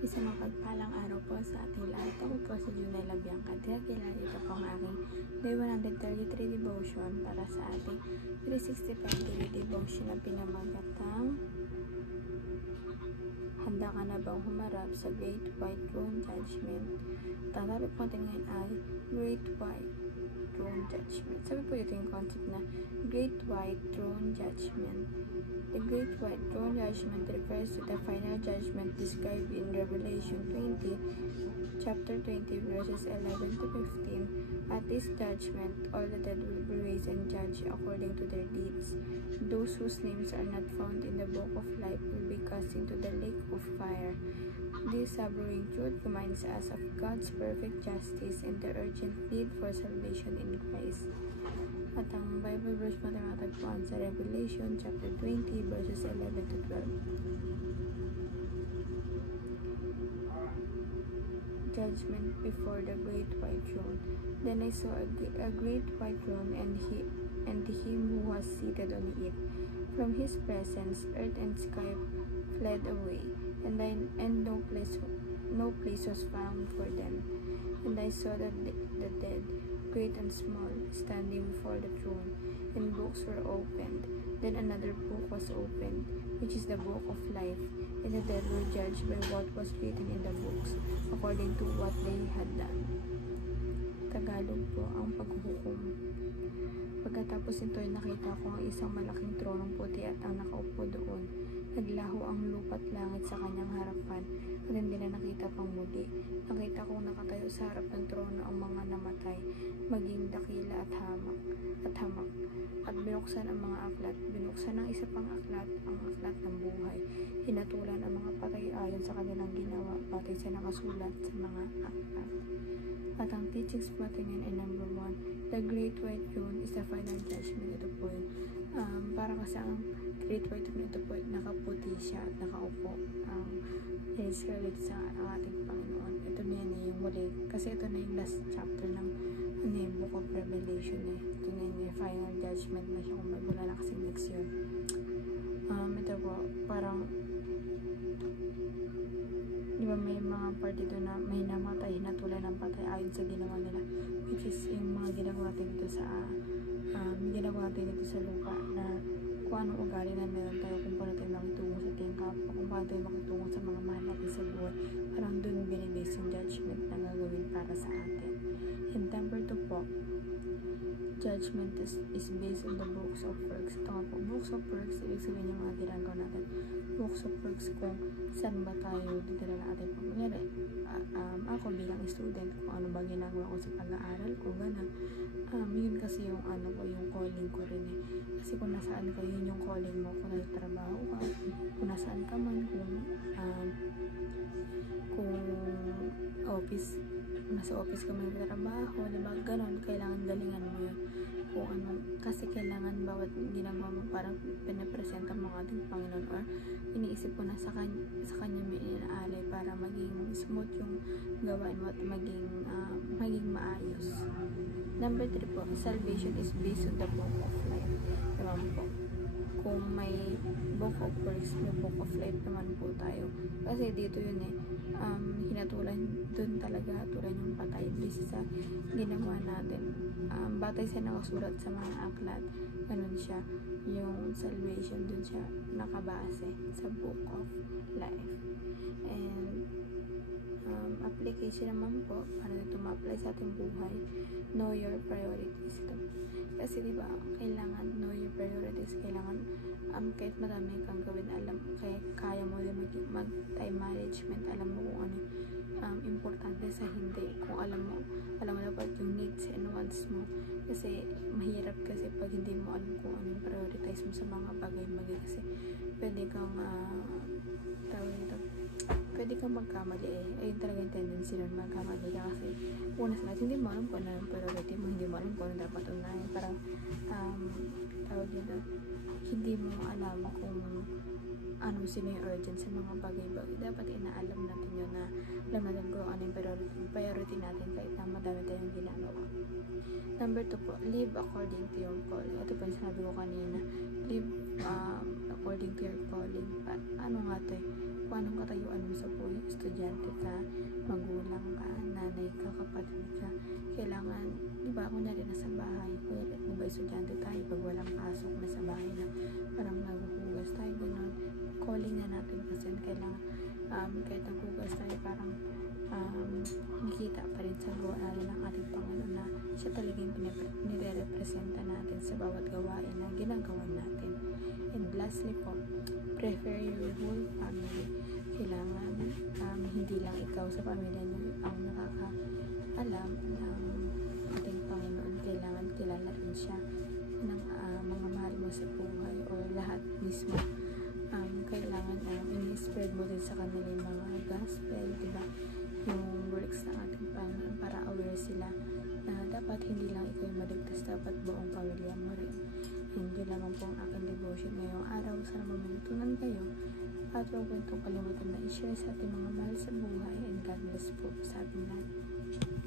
Isang mapagpalang araw po sa ating lahat. Ako po si Junay Labiangka. Kailan ito po ang aking Day 133 Devotion para sa ating 365 Daily Devotion na pinamagatang Handa ka na bang humarap sa Great White Throne Judgment? Ang topic po natin ngayon ay Great White Throne Judgment. Sabi po ito yung concept na Great White Throne Judgment. The Great White Throne Judgment refers to the final judgment described in Revelation 20, chapter 20, verses 11 to 15. At this judgment, all the dead will be raised and judged according to their deeds. Those whose names are not found in the book of life will be cast into the lake of fire. This sobering truth reminds us of God's perfect justice and the urgent need for salvation in Christ. At ang Bible verse po na matagpuan sa Revelation chapter 20 verses 11 to 12. Judgment before the great white throne. Then I saw a great white throne and him who was seated on it. From his presence earth and sky fled away, and no place was found for them. And I saw the dead, great and small, standing before the throne, and books were opened. Then another book was opened, which is the book of life, and the dead were judged by what was written in the books, according to what they had done. Tagalog po ang paghuhukom. Pagkatapos nito ay nakita ko ang isang malaking tronong puti at ang nakaupo doon. Naglaho ang lupa at langit sa kanyang harapan at hindi na nakita pang muli. Nakita kong nakatayo sa harap ng trono ang mga namatay, maging dakila at hamak. At binuksan ang mga aklat. Binuksan ang isa pang aklat, ang aklat ng buhay. Hinatulan ang mga patay ayon sa kanilang ginawa, batay sa nakasulat sa mga aklat. At ang teachings po natin ay number 1, the Great White Throne is the final judgment. Ito po yun. Para kasi ang Great White Throne, ito po nakaputi siya at nakaupo. Describe sa ating Panginoon. Ito na yan yung muli. Kasi ito na yung last chapter ng Book of Revelation. Ito na yung final judgment na siya kung magula na kasi next year. Ito po, parang di ba may mga part dito na may namatay na tulad ng patay ayon sa ginawa nila, which is yung mga ginagawa natin dito sa lupa na kung anong ugali na meron tayo, kung paano tayo makitungo sa ating kapwa, kung paano tayo makitungo sa mga mahal natin sa buhay, parang dun binibase yung judgment na gagawin para sa atin. And number 2 po, judgment is based on the books of works. Ito nga po, books of works, ibig sabihin yung mga ginagawa natin. Books of works kung saan ba tayo dito na ating pamilya. Ako bilang student, kung ano ba ginagawa ko sa pag-aaral ko, gano'n. Yun kasi yung yung calling ko rin eh. Kasi kung nasaan ka, yun yung calling mo. Kung nagtrabaho ka, kung nasaan ka man, kung nasa office ka may trabaho, diba? Ganon, kailangan galingan mo yun. Kung kasi kailangan bawat ginagawa mo parang pinapresenta mo ang ating Panginoon, or iniisip ko na sa kanya may inaalay para maging smooth yung gawain mo at maging maayos. Number 3 po, salvation is based on the book of life. Diba po? Kung may book of works, may book of life naman po tayo. Kasi dito yun hinatulan dun talaga, hatulan yung patay based sa ginawa natin. Batay sa nakasulat sa mga aklat, ganun siya. Yung salvation dun siya nakabase sa book of life. And application naman po, para ito ma-apply sa ating buhay, know your priorities. Kasi diba, kailangan know your priorities. Kailangan kahit marami kang gawin, kaya mo din mag-time management. Alam mo kung ano importante sa hindi. Kung alam mo dapat yung needs and wants mo. Kasi mahirap kasi pag hindi mo alam kung ano yung prioritize mo sa mga bagay-bagay. Kasi pwede kang magkamali eh. Ayun talaga yung tendency nun, magkamali ka kasi una sa lahat, hindi mo alam kung ano yung priority mo, hindi mo alam kung ano dapat unahin. Parang hindi mo alam kung sino yung urgent sa mga bagay-bagay. Dapat inaalam natin yun, na alam natin kung ano yung priority natin kahit na madami tayong ginagawa. Number 2 po, live according to your call. Ito po yung sinabi ko kanina. Live according to your calling. Ano nga to eh, kung anong katayuan mo sa buhay, estudyante ka, magulang ka, nanay ka, kapatid ka, kailangan, di ba, kunyari nasa bahay, kunyari, di ba, estudyante tayo, pag walang pasok, nasa bahay na, parang naghuhugas tayo, gano'n, calling na natin kasi kailangan, kahit naghuhugas tayo, parang, nakikita pa rin sa gawa ng ating Panginoon na siya talaga yung nire-representa natin sa bawat gawain na ginagawa natin. And lastly po, prefer your whole family. Kailangan hindi lang ikaw sa pamilya niyo ang nakakaalam ng ating Panginoon. Kailangan kilala rin siya ng mga mahal mo sa buhay o lahat mismo. Kailangan in-spread mo din sa kanila yung mga gospel, diba? Yung works ng ating Panginoon para aware sila na dapat hindi lang ikaw yung maligtas, dapat buong pamilya mo rin. And yun lamang po ang aking devotion ngayong araw. Sana mamatutunan kayo at huwag po itong kalimutan na i-share sa ating mga mahal sa buhay, and God bless po sa ating lahat.